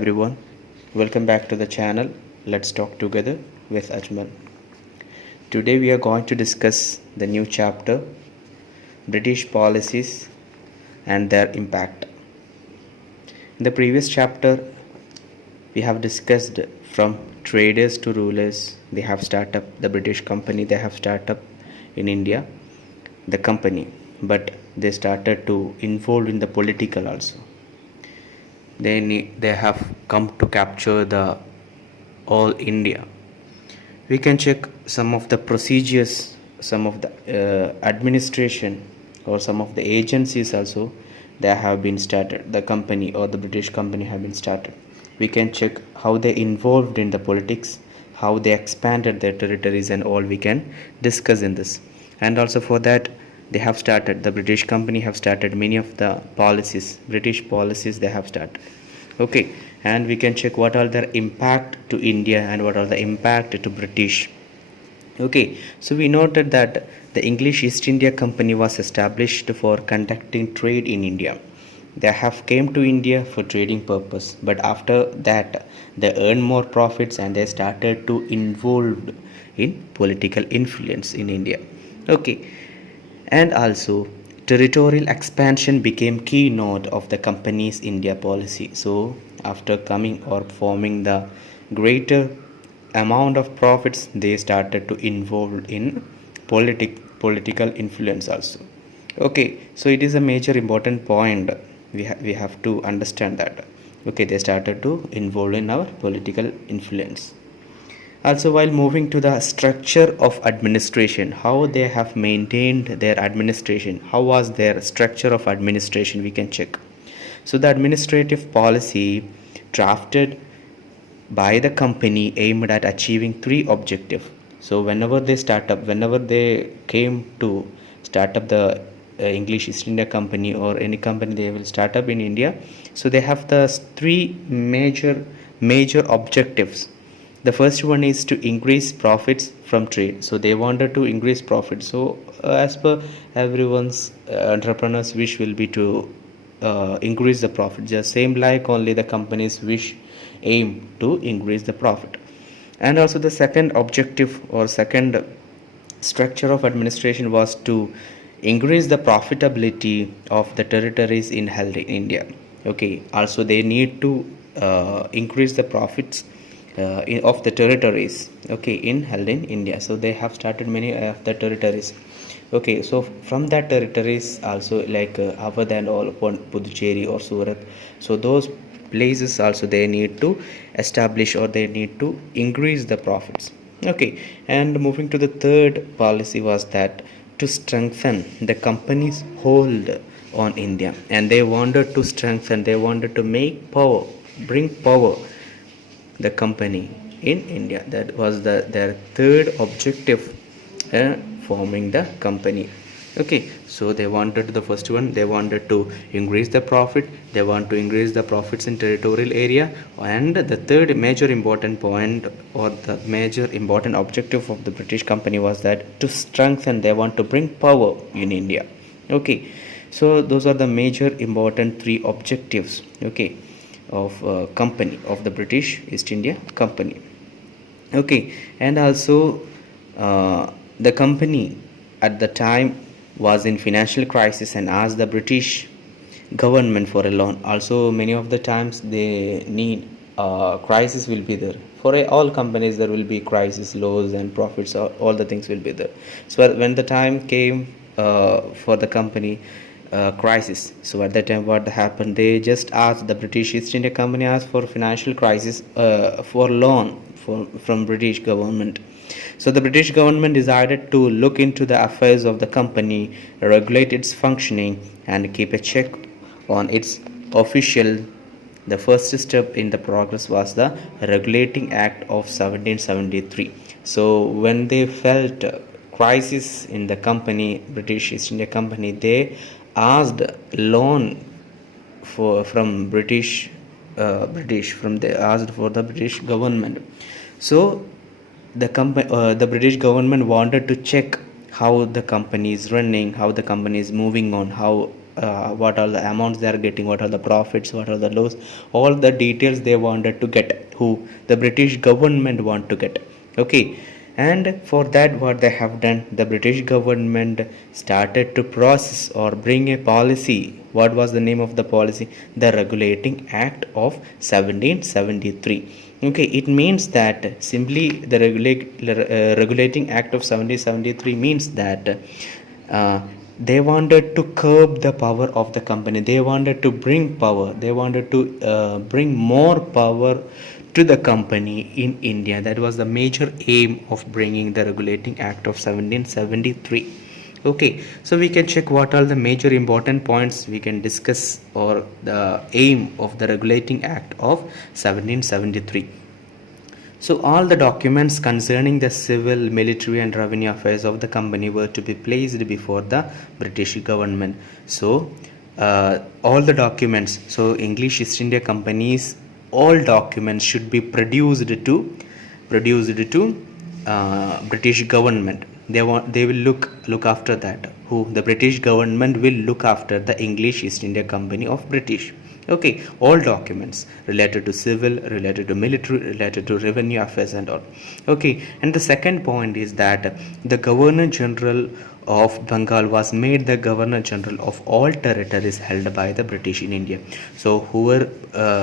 everyone. Welcome back to the channel. Let's talk together with Ajmal. Today we are going to discuss the new chapter British policies and their impact. In the previous chapter, we have discussed from traders to rulers. They have started up the British company, they have started up in India, the company, but they started to involve in the political also. They have come to capture the all India. We can check some of the procedures, some of the administration or some of the agencies also that have been started. The company or the British company have been started. We can check how they involved in the politics, how they expanded their territories, and all we can discuss in this. And also for that, the British company have started many of the policies, British policies they have started. Okay, and we can check what are their impact to India and what are the impact to British. Okay, so we noted that the English East India Company was established for conducting trade in India. They have came to India for trading purpose, but after that they earned more profits and they started to involved in political influence in India. Okay, and also territorial expansion became keynote of the company's India policy. So after coming or forming the greater amount of profits, they started to involve in political influence also. Okay, so it is a major important point. We have to understand that. Okay, they started to involve in our political influence. Also, while moving to the structure of administration, how they have maintained their administration, how was their structure of administration, we can check. So the administrative policy drafted by the company aimed at achieving three objectives. So whenever they came to start up the English East India Company or any company they will start up in India, so they have the three major objectives. The first one is to increase profits from trade. So they wanted to increase profit. So as per everyone's entrepreneurs wish will be to increase the profit, just same like only the companies wish aim to increase the profit. And also the second objective or second structure of administration was to increase the profitability of the territories in held in India. Okay, also they need to increase the profits of the territories, okay, in held in India. So they have started many of the territories. Okay, so from that territories also like other than all upon Puducherry or Surat, so those places also they need to establish or they need to increase the profits. Okay, and moving to the third policy was that to strengthen the company's hold on India, and they wanted to strengthen, they wanted to bring power the company in India. That was their third objective, forming the company. Okay, so they wanted the first one, they wanted to increase the profit, they want to increase the profits in territorial area, and the third major important point or the major important objective of the British company was that to strengthen, they want to bring power in India. Okay, so those are the major important three objectives, okay, of company of the British East India Company. Okay, and also the company at the time was in financial crisis and asked the British government for a loan. Also many of the times they need crisis will be there for all companies, there will be crisis, loss and profits, all the things will be there. So when the time came for the company crisis, so at that time what happened, they just asked the British East India Company asked for financial crisis for loan from British government. So the British government decided to look into the affairs of the company, regulate its functioning, and keep a check on its official. The first step in the progress was the Regulating Act of 1773. So when they felt crisis in the company, British East India Company, they asked loan from they asked for the British government. So the British government wanted to check how the company is running, how the company is moving on, how what all the amounts they are getting, what are the profits, what are the loss, all the details they wanted to get, who the British government want to get. Okay, and for that what they have done, the British government started to process or bring a policy. What was the name of the policy? The Regulating Act of 1773. Okay, it means that simply the Regulating Act of 1773 means that they wanted to curb the power of the company. They wanted to bring power. They wanted to bring more power to the company in India. That was the major aim of bringing the Regulating Act of 1773. Okay, so we can check what are the major important points we can discuss, or the aim of the Regulating Act of 1773. So all the documents concerning the civil, military and revenue affairs of the company were to be placed before the British government. So all the documents, so English East India Company's all documents should be produced to British government. They will look after that. Who? The British government will look after the English East India Company of British. Okay, all documents related to civil, related to military, related to revenue affairs and all. Okay, and the second point is that the Governor General of Bengal was made the Governor General of all territories held by the British in India. So whoever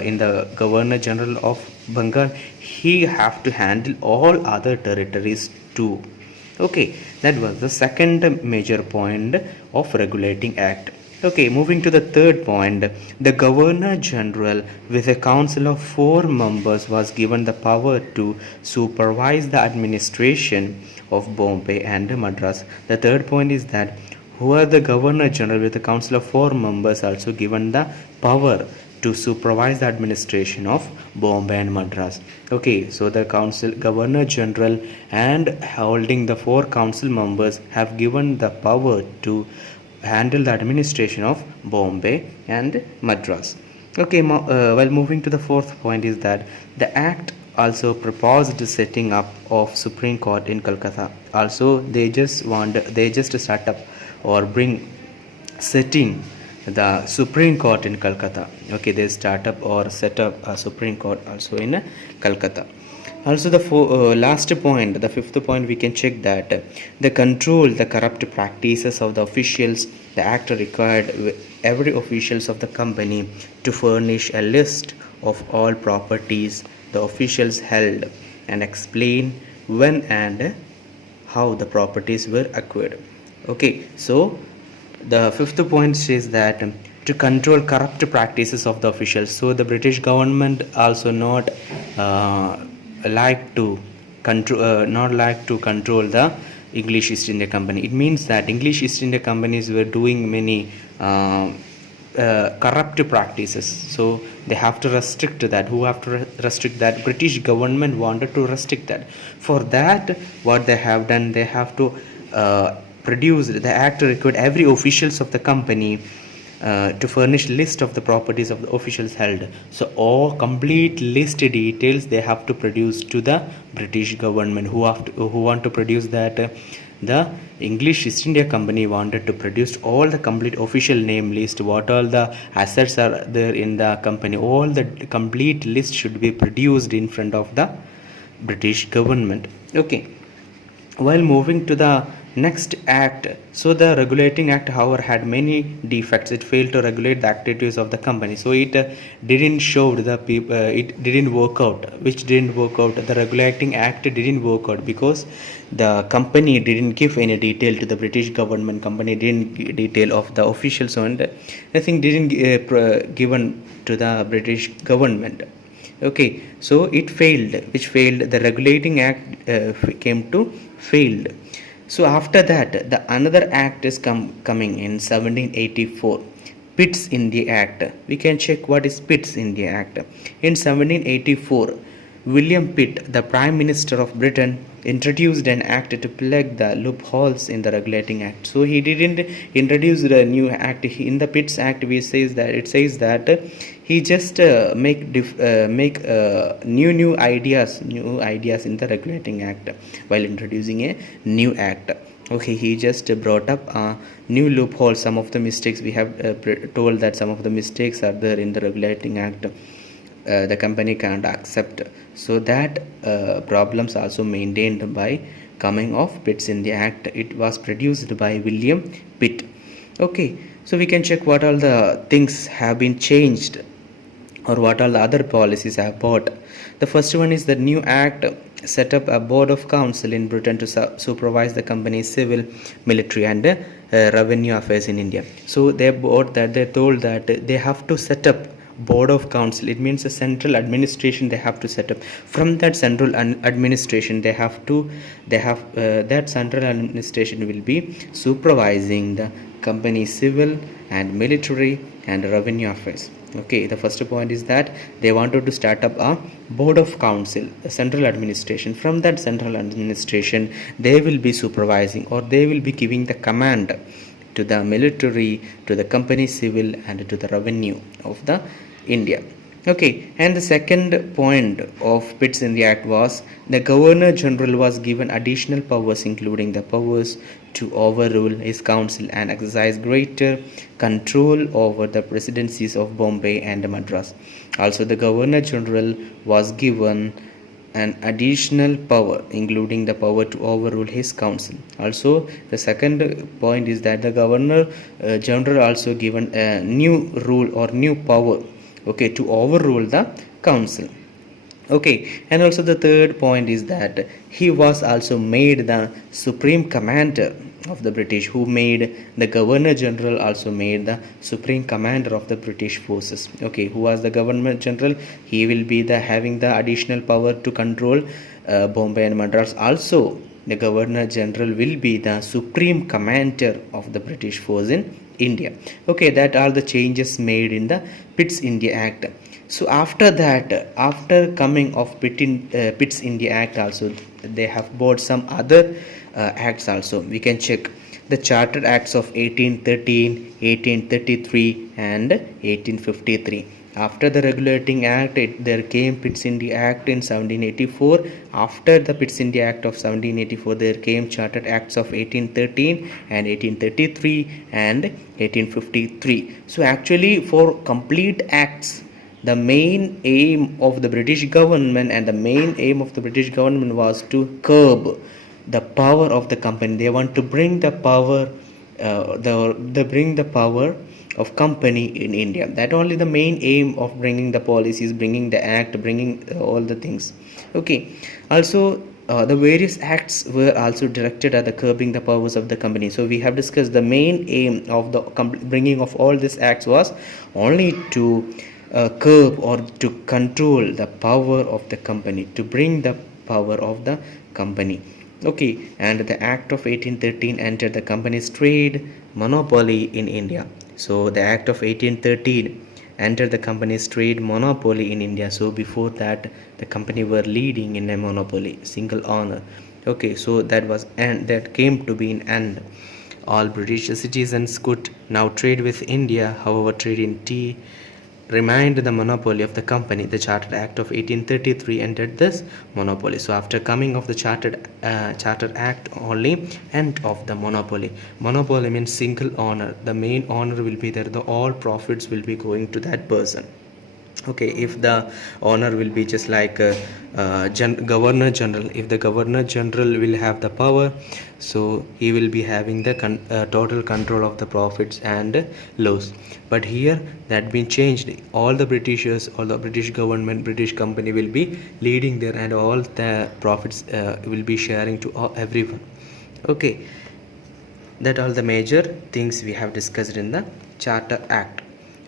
in the Governor General of Bengal, he have to handle all other territories too. Okay, that was the second major point of Regulating Act. Okay, moving to the third point, the Governor General with a council of 4 members was given the power to supervise the administration of Bombay and Madras. The third point is that who are the Governor General with a council of 4 members also given the power to supervise the administration of Bombay and Madras. Okay, so the council, Governor General and holding the 4 council members have given the power to handle the administration of Bombay and Madras. Okay, while moving to the fourth point is that the act also proposed the setting up of Supreme Court in Calcutta. Also, they just set up or bring setting the Supreme Court in Calcutta. Okay, they start up or set up a Supreme Court also in Calcutta. Also, the last point, the fifth point, we can check that the control the corrupt practices of the officials. The act required every officials of the company to furnish a list of all properties the officials held and explain when and how the properties were acquired. Okay, so the fifth point says that to control corrupt practices of the officials. So the British government also not like to control the English East India Company. It means that English East India Companies were doing many corrupt practices, so they have to restrict that. Who have to restrict that? British government wanted to restrict that. For that, what they have done, they have to produce the act required every officials of the company to furnish list of the properties of the officials held. So all complete list details they have to produce to the British government. Who want to produce that? The English East India Company wanted to produce all the complete official name list, what all the assets are there in the company. All the complete list should be produced in front of the British government. Okay, while moving to the next act, so the Regulating Act however had many defects. It failed to regulate the activities of the company, so it didn't show the people, it didn't work out. Which didn't work out? The Regulating Act didn't work out because the company didn't give any detail to the British government. Company didn't give detail of the officials, and nothing didn't given to the British government. Okay, so it failed. Which failed? The Regulating Act came to failed. So after that, the another act is coming in 1784. Pitt's India Act. We can check what is Pitt's India Act. In 1784, William Pitt, the Prime Minister of Britain, introduced an act to plug the loopholes in the regulating act. So he didn't introduce the new act. In the Pitt's Act, we says that it says that he just make new ideas in the regulating act while introducing a new act. Okay, he just brought up new loopholes. Some of the mistakes we have told that some of the mistakes are there in the regulating act. The company can't accept, so that problems also maintained by coming of Pitt's India Act. It was produced by William Pitt. Okay, so we can check what all the things have been changed or what all the other policies have brought. The first one is the new act set up a board of council in Britain to supervise the company's civil, military and revenue affairs in India. So they told that they have to set up board of council. It means a central administration they have to set up. From that central administration that central administration will be supervising the company's civil and military and revenue affairs. Okay, the first point is that they wanted to start up a board of council, a central administration. From that central administration they will be supervising or they will be giving the command to the military, to the company civil and to the revenue of the India. Okay, and the second point of Pitt's India Act was the Governor General was given additional powers, including the powers to overrule his council and exercise greater control over the presidencies of Bombay and Madras. Also, the Governor General was given an additional power, including the power to overrule his council. Also, the second point is that the Governor General also given a new rule or new power, okay, to overrule the council. Okay, and also the third point is that he was also made the supreme commander of the British, who made the Governor General also made the supreme commander of the British forces. Okay, who was the Governor General? He will be the having the additional power to control Bombay and Madras. Also, the Governor General will be the supreme commander of the British force in India. Okay, that are the changes made in the Pitt's India Act. So after that, after coming of Pitt's India Act also, they have brought some other acts also. We can check the Charter Acts of 1813, 1833 and 1853. After the Regulating Act, there came Pitt's India Act in 1784. After the Pitt's India Act of 1784, there came Chartered Acts of 1813 and 1833 and 1853. So actually, for complete acts, the main aim of the British government was to curb the power of the company. They want to bring the power, bring the power of company in India. That only the main aim of bringing the policies, bringing the act, bringing all the things. Okay. Also, the various acts were also directed at the curbing the powers of the company. So we have discussed the main aim of the bringing of all these acts was only to curb or to control the power of the company, to bring the power of the company. Okay, and the Act of 1813 entered the company's trade monopoly in India. So the Act of 1813 entered the company's trade monopoly in India. So before that, the company were leading in a monopoly, single owner. Okay, so that came to be an end. All British citizens could now trade with India. However, trade in tea remained the monopoly of the company. The Charter Act of 1833 ended this monopoly. So after coming of the Charter Act only, end of the monopoly. Monopoly means single owner. The main owner will be there. All profits will be going to that person. Okay, if the owner will be just like Governor General, if the Governor General will have the power, so he will be having the total control of the profits and loss. But here that been changed. All the Britishers, all the British government, British company will be leading there, and all the profits will be sharing to everyone. Okay, that all the major things we have discussed in the Charter Act.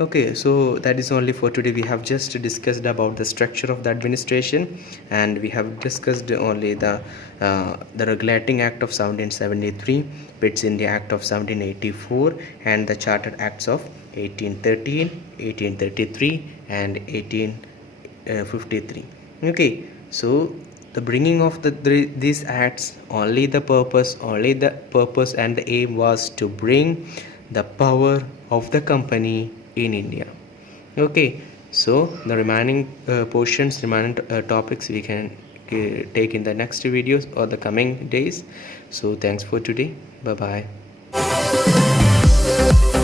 Okay, so that is only for today. We have just discussed about the structure of the administration, and we have discussed only the Regulating Act of 1773, Pitt's India Act of 1784, and the Chartered Acts of 1813, 1833 and 1853. Okay, So the bringing of these acts, only the purpose and the aim was to bring the power of the company in India. Okay, so the remaining remaining topics we can take in the next videos or the coming days. So thanks for today. Bye bye.